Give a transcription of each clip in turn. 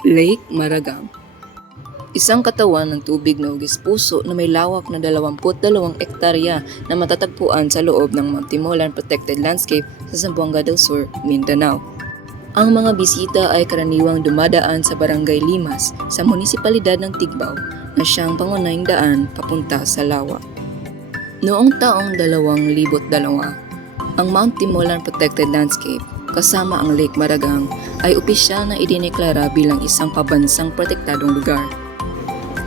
Lake Maragang. Isang katawan ng tubig na hugis puso na may lawak na 22 ektarya na matatagpuan sa loob ng Mount Timolan Protected Landscape sa Zamboanga del Sur, Mindanao. Ang mga bisita ay karaniwang dumadaan sa Barangay Limas sa munisipalidad ng Tigbao na siyang pangunahing daan papunta sa Lawa. Noong taong 2002, ang Mount Timolan Protected Landscape kasama ang Lake Maragang ay opisyal na idineklara bilang isang pabansang protektadong lugar.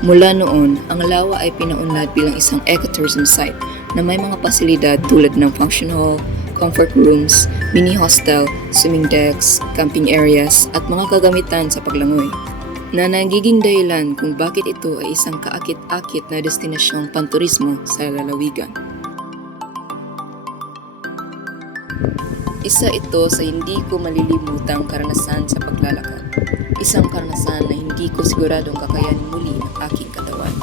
Mula noon, ang Lawa ay pinaunlad bilang isang ecotourism site na may mga pasilidad tulad ng function hall, comfort rooms, mini hostel, swimming decks, camping areas at mga kagamitan sa paglangoy, na nagiging dahilan kung bakit ito ay isang kaakit-akit na destinasyong panturismo sa lalawigan. Isa ito sa hindi ko malilimutang karanasan sa paglalakad. Isang karanasan na hindi ko siguradong kakayanin muli ng aking katawan.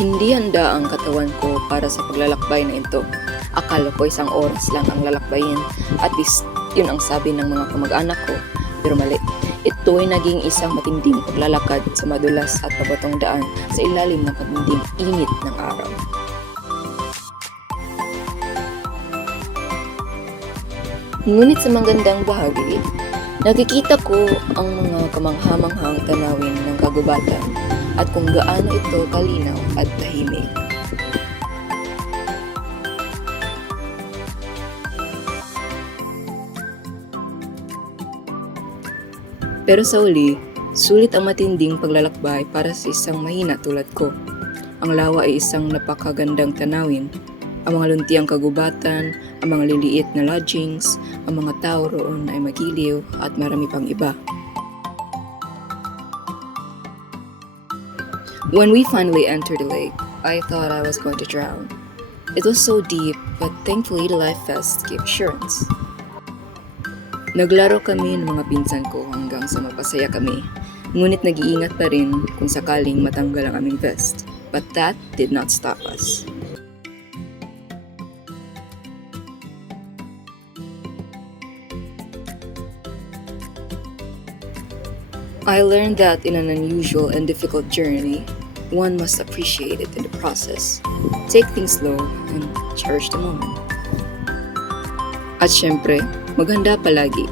Hindi handa ang katawan ko para sa paglalakbay na ito. Akala ko isang oras lang ang lalakbayin. At least, yun ang sabi ng mga kamag-anak ko. Pero mali. Ito ay naging isang matinding paglalakad sa madulas at pabatong daan sa ilalim ng matinding init ng araw. Ngunit sa magandang bahagi, nakikita ko ang mga kamangha-manghang tanawin ng kagubatan at kung gaano ito kalinaw at tahimik. Pero sa uli, sulit ang matinding paglalakbay para sa isang mahina tulad ko. Ang Lawa ay isang napakagandang tanawin. Ang mga luntiang kagubatan, ang mga liliit na lodgings, ang mga tao roon ay magiliw at marami pang iba. When we finally entered the lake, I thought I was going to drown. It was so deep, but thankfully the life vest gave assurance. Naglaro kami ng mga pinsan ko hanggang sa mapasaya kami, ngunit nag-iingat pa rin kung sakaling matanggal ang aming vest. But that did not stop us. I learned that in an unusual and difficult journey, one must appreciate it in the process. Take things slow and cherish the moment. At syempre, maghanda palagi.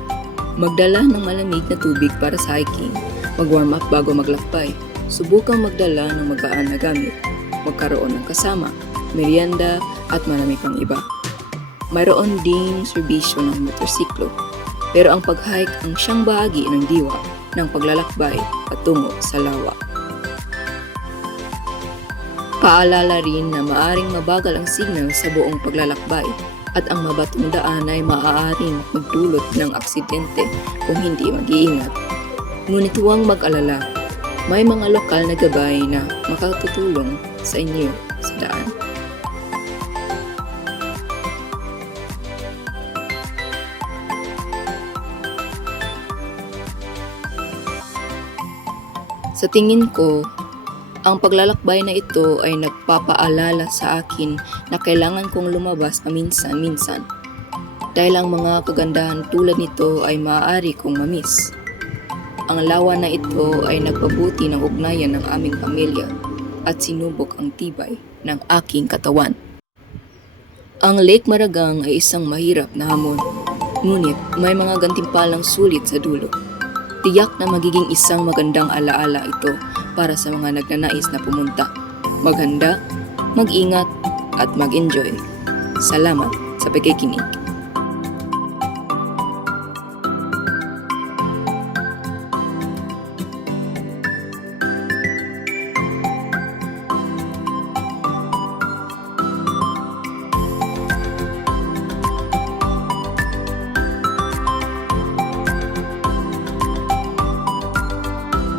Magdala ng malamig na tubig para sa hiking. Mag-warm up bago maglakbay. Subukang magdala ng magaan na gamit. Magkaroon ng kasama, merienda at marami pang iba. Mayroon ding serbisyo ng motorsiklo. Pero ang pag-hike ang siyang bahagi ng diwa ng paglalakbay patungo sa Lawa. Paalala rin na maaring mabagal ang signal sa buong paglalakbay at ang mabatong daan ay maaaring magdulot ng aksidente kung hindi mag-iingat. Ngunit huwag mag-alala, may mga lokal na gabay na makatutulong sa inyo sa daan. Sa tingin ko, ang paglalakbay na ito ay nagpapaalala sa akin na kailangan kong lumabas paminsan-minsan dahil ang mga kagandahan tulad nito ay maaari kong mamiss. Ang Lawa na ito ay nagpabuti ng ugnayan ng aming pamilya at sinubok ang tibay ng aking katawan. Ang Lake Maragang ay isang mahirap na hamon, ngunit may mga gantimpalang sulit sa dulo. Tiyak na magiging isang magandang alaala ito para sa mga nagnanais na pumunta. Maghanda, mag-ingat, at mag-enjoy. Salamat sa pakikinig.